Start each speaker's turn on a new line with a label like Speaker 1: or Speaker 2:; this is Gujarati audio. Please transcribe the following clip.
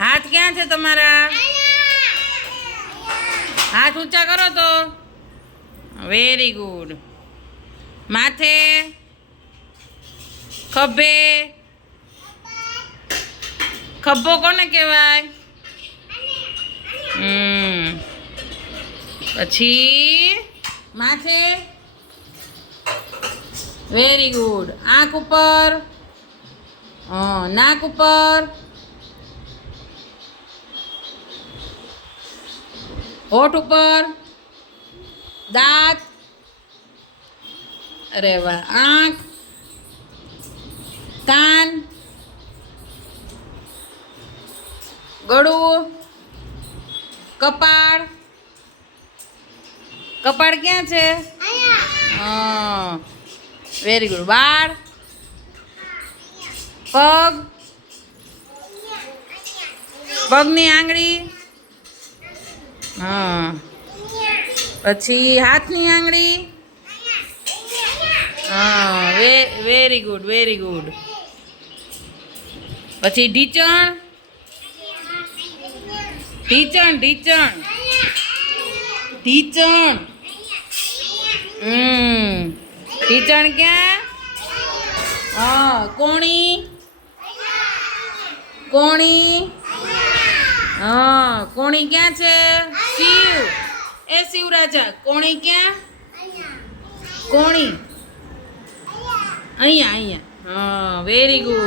Speaker 1: હાથ ક્યાં છે તમારા? હાથ ઊંચા કરો તો. વેરી ગુડ માથે? ખભે? ખભો કોને કહેવાય? પછી? માથે? વેરી ગુડ આંખ ઉપર? નાક ઉપર? હોઠ ઉપર, દાંત, અરે આંખ, કાન, ગળું, કપાળ. કપાળ ક્યાં છે? વેરી ગુડ વાળ, પગ, પગની આંગળી હા. પછી હાથની આંગળી? હા, વે વેરી ગુડ વેરી ગુડ પછી ઢીચણ? ઢીચણ ઢીચણ. ઢીચણ. ઢીચણ ક્યાં? હા, કોણી? કોણી? હા કોણી ક્યાં છે? શિવ. એ શિવરાજા કોણી ક્યાં? કોણી. અહીંયા અહીંયા. હા વેરી ગુડ